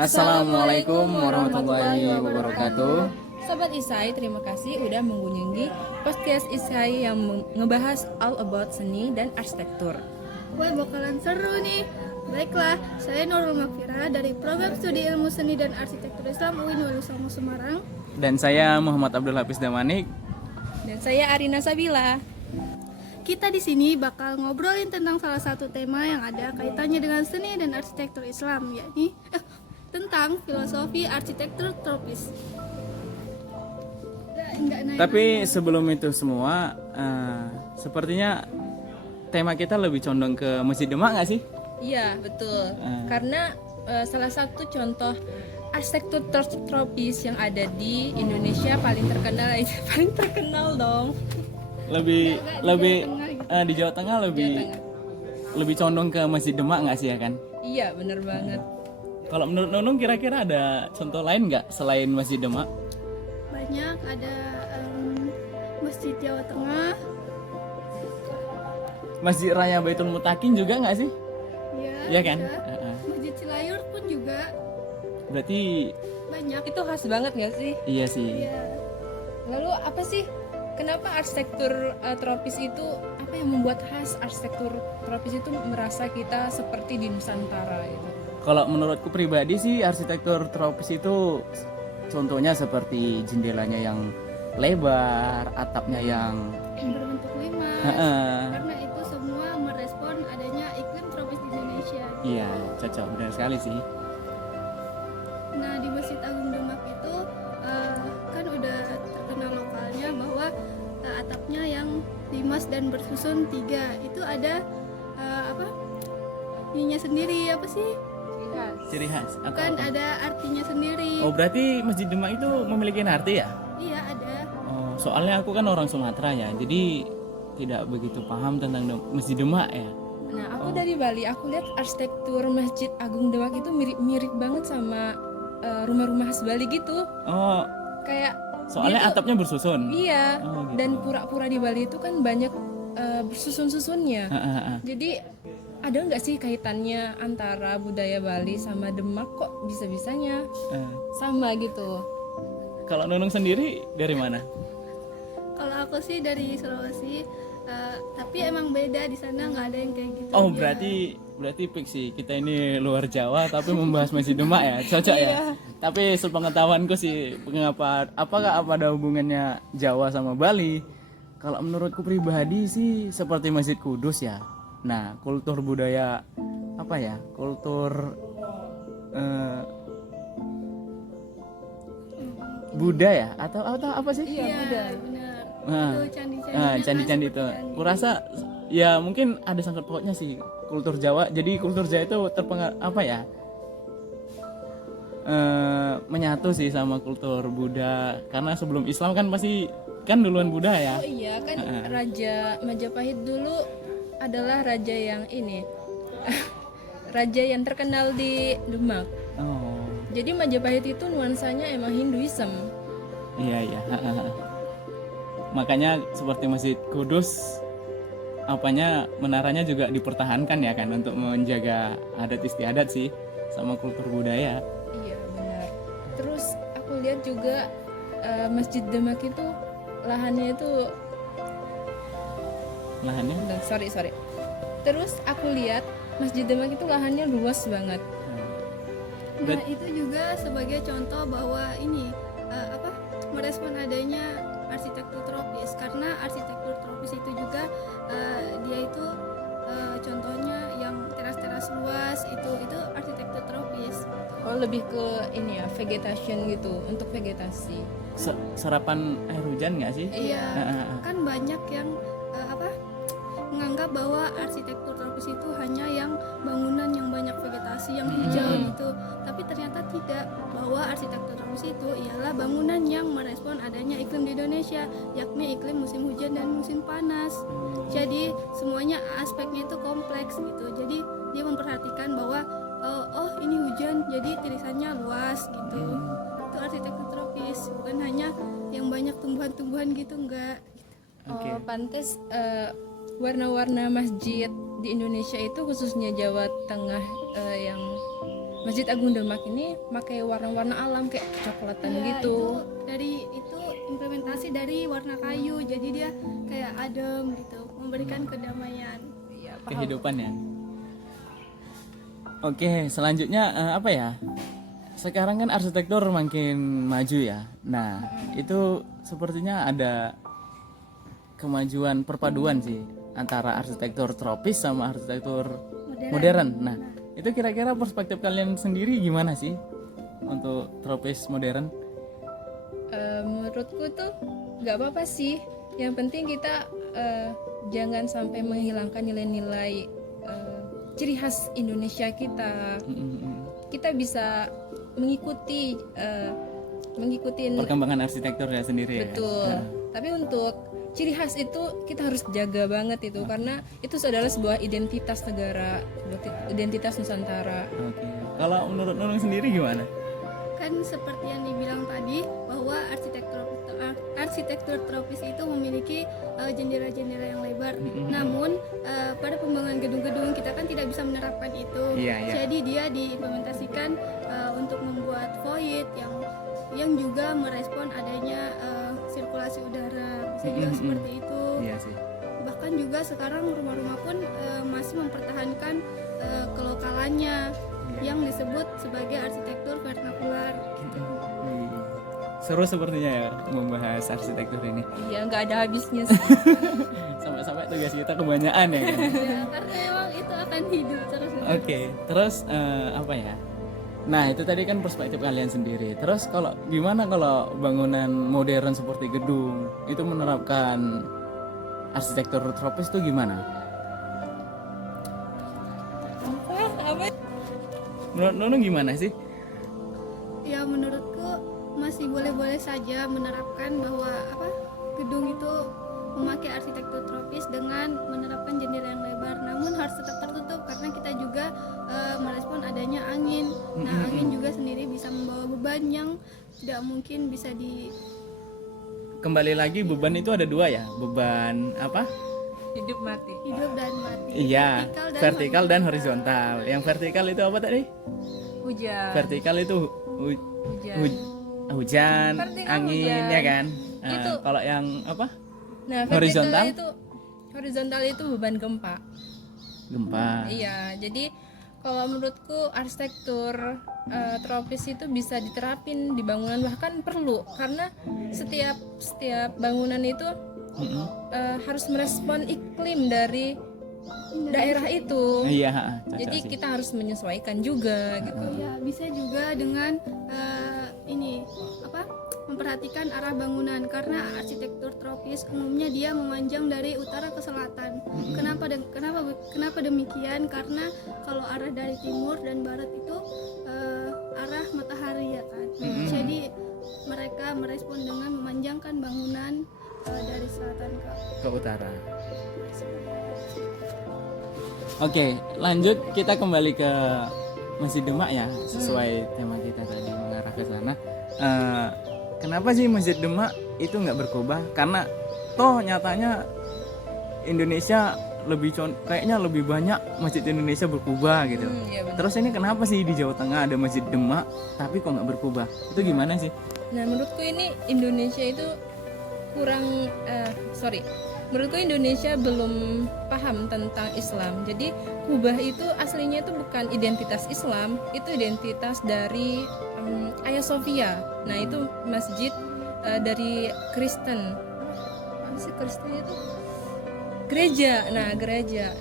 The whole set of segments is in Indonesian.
Assalamualaikum warahmatullahi wabarakatuh. Sobat Isai, terima kasih udah mengunjungi podcast Isai yang ngebahas all about seni dan arsitektur. Wah, bakalan seru nih. Baiklah, saya Nurul Makfira dari Program Studi Ilmu Seni dan Arsitektur Islam UIN Walusongo Semarang. Dan saya Muhammad Abdul Hafiz Damanik. Dan saya Arina Sabila. Kita di sini bakal ngobrolin tentang salah satu tema yang ada kaitannya dengan seni dan arsitektur Islam, yakni tentang filosofi arsitektur tropis. Tapi sebelum itu semua, sepertinya tema kita lebih condong ke Masjid Demak nggak sih? Iya, betul. Karena salah satu contoh arsitektur tropis yang ada di Indonesia paling terkenal dong. Lebih di Jawa Tengah Jawa lebih condong ke Masjid Demak nggak sih ya kan? Iya, bener banget. Kalau menurut Nunung kira-kira ada contoh lain nggak selain Masjid Demak? Banyak, ada Masjid Jawa Tengah. Masjid Raya Baitul Mutakin juga nggak sih? Iya kan? Ada. Masjid Cilayur pun juga Berarti banyak. Itu khas banget nggak sih? iya sih. Iya. Lalu apa sih? Kenapa arsitektur tropis itu, apa yang membuat khas arsitektur tropis itu merasa kita seperti di Nusantara gitu? Kalau menurutku pribadi sih arsitektur tropis itu contohnya seperti jendelanya yang lebar, atapnya yang Berbentuk lima. Heeh. Karena itu semua merespon adanya iklim tropis di Indonesia. Iya, cocok, benar sekali sih. Nah, di Masjid Agung Demak itu kan udah terkenal lokalnya bahwa atapnya yang limas dan bersusun 3. Itu ada ininya sendiri, apa sih? Ciri khas atau Kan apa? ada artinya sendiri. Oh, berarti Masjid Demak itu memiliki arti ya? Iya, ada. Oh, soalnya aku kan orang Sumatera ya, jadi tidak begitu paham tentang Masjid Demak ya. Nah, aku dari Bali, aku lihat arsitektur Masjid Agung Demak itu mirip banget sama rumah-rumah khas Bali gitu. Oh, Kayak soalnya dia tuh- atapnya bersusun. Iya. Oh, gitu. Dan pura-pura di Bali itu kan banyak bersusun-susunnya. Jadi ada nggak sih kaitannya antara budaya Bali sama Demak, kok bisa-bisanya sama gitu? Kalau Nunung sendiri dari mana? Kalau aku sih dari Sulawesi, tapi emang beda, di sana nggak ada yang kayak gitu. Oh, aja. berarti fix sih kita ini luar Jawa tapi membahas Masjid Demak ya, cocok ya. Tapi sepengetahuanku sih, apakah ada hubungannya Jawa sama Bali? Kalau menurutku pribadi sih seperti Masjid Kudus ya. Nah, kultur budaya apa ya? Kultur Buddha ya atau apa sih? Iya, Iya, benar. benar. Nah, Itu candi-candinya candi-candi kan itu. seperti Kurasa ya mungkin ada sangkut pautnya sih kultur Jawa. Jadi kultur Jawa itu terpengaruh apa ya? Menyatu sih sama kultur Buddha, karena sebelum Islam kan pasti kan duluan Buddha ya. Oh iya kan, Raja Majapahit dulu adalah raja yang ini, raja yang terkenal di Demak. Oh, Jadi Majapahit itu nuansanya emang Hinduism. iya. Makanya seperti Masjid Kudus, menaranya juga dipertahankan ya kan untuk menjaga adat istiadat sih sama kultur budaya. Iya benar. Terus aku lihat juga Masjid Demak itu lahannya itu sorry. Terus aku lihat Masjid Demak itu lahannya luas banget. Nah, itu juga sebagai contoh bahwa ini merespon adanya arsitektur tropis, karena arsitektur tropis itu juga dia itu contohnya yang teras-teras luas, itu arsitektur tropis. Oh, lebih ke ini ya, vegetation gitu, untuk vegetasi. Serapan air hujan nggak sih? Iya. Kan banyak yang menganggap bahwa arsitektur tropis itu hanya yang bangunan yang banyak vegetasi yang hijau gitu, tapi ternyata tidak, bahwa arsitektur tropis itu ialah bangunan yang merespon adanya iklim di Indonesia, yakni iklim musim hujan dan musim panas. Jadi semuanya aspeknya itu kompleks gitu, jadi dia memperhatikan bahwa oh ini hujan jadi tirisannya luas gitu. Itu arsitektur tropis, bukan hanya yang banyak tumbuhan-tumbuhan gitu, enggak. Oke. Oh, pantes warna-warna masjid di Indonesia itu khususnya Jawa Tengah yang Masjid Agung Demak ini pakai warna-warna alam kayak coklatan Ya, gitu. itu implementasi dari warna kayu, jadi dia kayak adem gitu, memberikan kedamaian. Iya, paham. Kehidupan ya. Oke, selanjutnya apa ya? Sekarang kan arsitektur makin maju ya. Nah, itu sepertinya ada kemajuan perpaduan sih antara arsitektur tropis sama arsitektur modern. Nah, itu kira-kira perspektif kalian sendiri gimana sih untuk tropis modern? Menurutku tuh nggak apa-apa sih. Yang penting kita jangan sampai menghilangkan nilai-nilai ciri khas Indonesia kita. Kita bisa mengikuti Perkembangan arsitekturnya sendiri betul. ya. Tapi untuk ciri khas itu kita harus jaga banget itu, karena itu adalah sebuah identitas negara, identitas Nusantara. Oke. Kalau menurut Nunung sendiri gimana? Kan seperti yang dibilang tadi bahwa arsitektur tropis itu memiliki jendela-jendela yang lebar. Namun pada pembangunan gedung-gedung kita kan tidak bisa menerapkan itu. Iya. Jadi dia diimplementasikan untuk membuat void yang juga merespon adanya sirkulasi udara. Bisa juga seperti itu. Iya sih. Bahkan juga sekarang rumah-rumah pun masih mempertahankan kelokalannya yang disebut sebagai arsitektur vernakular gitu. Seru sepertinya ya membahas arsitektur ini. Iya, nggak ada habisnya sih. Sampai-sampai tugas kita kebanyakan ya kan? Ya, karena emang itu akan hidup terus. Oke, terus apa ya? Nah, itu tadi kan perspektif kalian sendiri. Terus kalau gimana kalau bangunan modern seperti gedung itu menerapkan arsitektur tropis itu gimana? Apa? Menurut Nunung gimana sih? Ya menurutku masih boleh-boleh saja menerapkan bahwa gedung itu memakai arsitektur tropis dengan menerapkan jendela yang lebar, namun harus tetap tertutup karena kita juga merespon adanya angin. Nah, angin juga sendiri bisa membawa beban yang tidak mungkin bisa Kembali lagi beban itu ada dua ya, beban apa? Hidup mati. hidup dan mati. Iya, vertikal dan horizontal. Yang vertikal itu apa tadi? Hujan. Vertikal itu Hujan. hujan, Vertikal angin hujan. ya kan. Nah, Itu. kalau yang apa? Nah, Horizontal? horizontal itu beban gempa. Gempa. Iya, jadi kalau menurutku arsitektur tropis itu bisa diterapin di bangunan, bahkan perlu, karena setiap bangunan itu harus merespon iklim dari daerah itu. Iya, cocok Jadi sih. kita harus menyesuaikan juga gitu. Ya, bisa juga dengan memperhatikan arah bangunan, karena arsitektur tropis umumnya dia memanjang dari utara ke selatan. Kenapa demikian? Karena kalau arah dari timur dan barat itu arah matahari ya kan. Jadi mereka merespon dengan memanjangkan bangunan dari selatan ke utara. Oke, lanjut kita kembali ke Masjid Demak ya, sesuai tema kita tadi mengarah ke sana. Kenapa sih Masjid Demak itu nggak berubah? Karena toh nyatanya Indonesia kayaknya lebih banyak masjid Indonesia berkubah gitu. Iya benar. Terus ini kenapa sih di Jawa Tengah ada Masjid Demak tapi kok nggak berkubah? Itu gimana sih? Nah, menurutku ini Indonesia itu menurutku Indonesia belum paham tentang Islam. Jadi Kubah itu aslinya itu bukan identitas Islam, itu identitas dari Hagia Sophia. Nah, itu masjid dari Kristen. Apa sih Kristen itu? Gereja.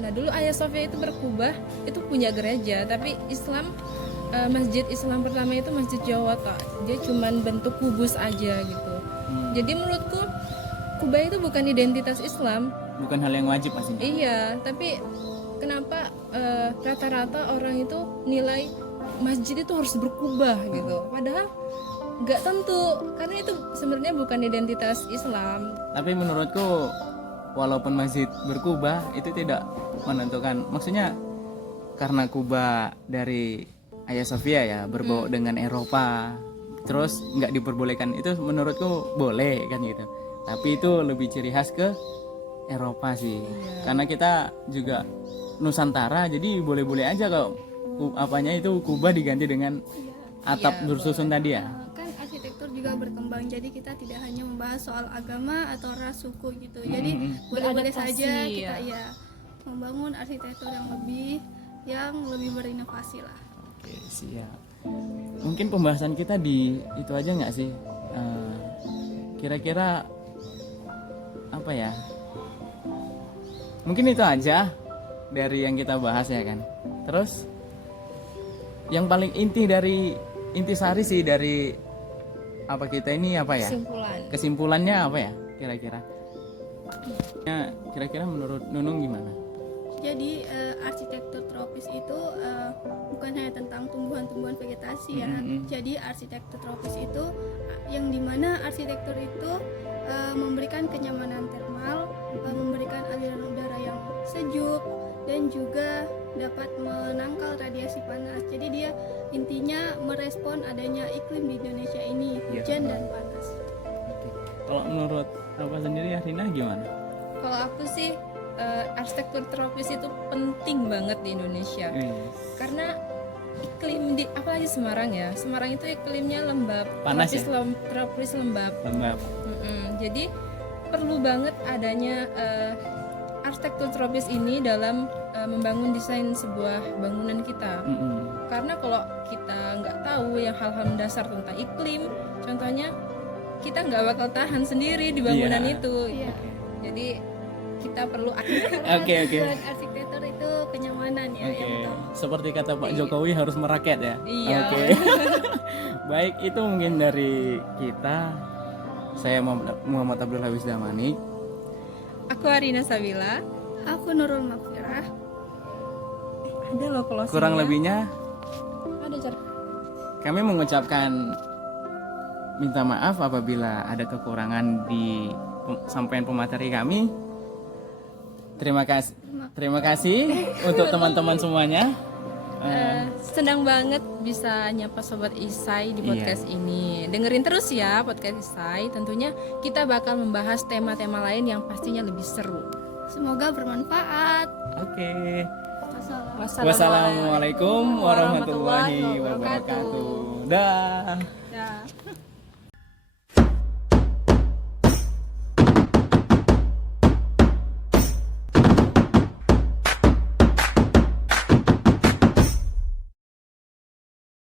Nah, dulu Hagia Sophia itu berkubah, itu punya gereja, tapi Islam masjid Islam pertama itu Masjid Jawa, dia cuman bentuk kubus aja gitu. Jadi menurutku Kubah itu bukan identitas Islam. Bukan hal yang wajib maksudnya. Iya, tapi kenapa rata-rata orang itu nilai masjid itu harus berkubah gitu? Padahal nggak tentu, karena itu sebenarnya bukan identitas Islam. Tapi menurutku walaupun masjid berkubah itu tidak menentukan. Maksudnya karena kubah dari Hagia Sophia ya berbau dengan Eropa, terus nggak diperbolehkan, itu menurutku boleh kan gitu. Tapi itu lebih ciri khas ke Eropa sih. Karena kita juga Nusantara, jadi boleh-boleh aja kalau apanya itu kubah diganti dengan atap bersusun tadi ya. Kan arsitektur juga berkembang, jadi kita tidak hanya membahas soal agama atau ras suku gitu. Jadi boleh-boleh saja kita membangun arsitektur yang lebih berinovasi lah. Oke, siap. Mungkin pembahasan kita di itu aja nggak sih? Kira-kira apa ya? Mungkin itu aja dari yang kita bahas ya kan. Terus yang paling intisari sih dari apa kita ini apa ya? Kesimpulannya apa ya kira-kira? Kira-kira menurut Nunung gimana? Jadi arsitektur tropis itu bukan hanya tentang tumbuhan-tumbuhan vegetasi ya. Jadi arsitektur tropis itu yang dimana arsitektur itu memberikan kenyamanan termal, memberikan aliran udara yang sejuk, dan juga dapat menangkal radiasi panas. Jadi dia intinya merespon adanya iklim di Indonesia ini, hujan dan panas. Oke. Kalau menurut apa sendiri Rina gimana? Kalau aku sih arsitektur tropis itu penting banget di Indonesia. Karena iklim di apalagi Semarang ya. Semarang itu iklimnya lembab, panas tropis lembab. Jadi perlu banget adanya arsitektur tropis ini dalam membangun desain sebuah bangunan kita. Karena kalau kita nggak tahu yang hal-hal mendasar tentang iklim, contohnya kita nggak bakal tahan sendiri di bangunan itu. Jadi kita perlu Oke. Buat arsitektur itu kenyamanan ya. Seperti kata Pak Jokowi harus merakyat ya. Iya. Oke. Baik, itu mungkin dari kita. Saya Muhammad Abdul Hafiz Damanik. Aku Arina Sabila. Aku Nurul Makfirah. Ada loh closing. Kurang lebihnya ada cara. kami mengucapkan minta maaf apabila ada kekurangan di sampaian pemateri kami. Terima kasih untuk teman-teman semuanya. Senang banget bisa nyapa Sobat Isai di podcast ini. Dengerin terus ya podcast Isai. Tentunya kita bakal membahas tema-tema lain yang pastinya lebih seru. Semoga bermanfaat. Oke. Wassalamualaikum warahmatullahi wabarakatuh. Dah.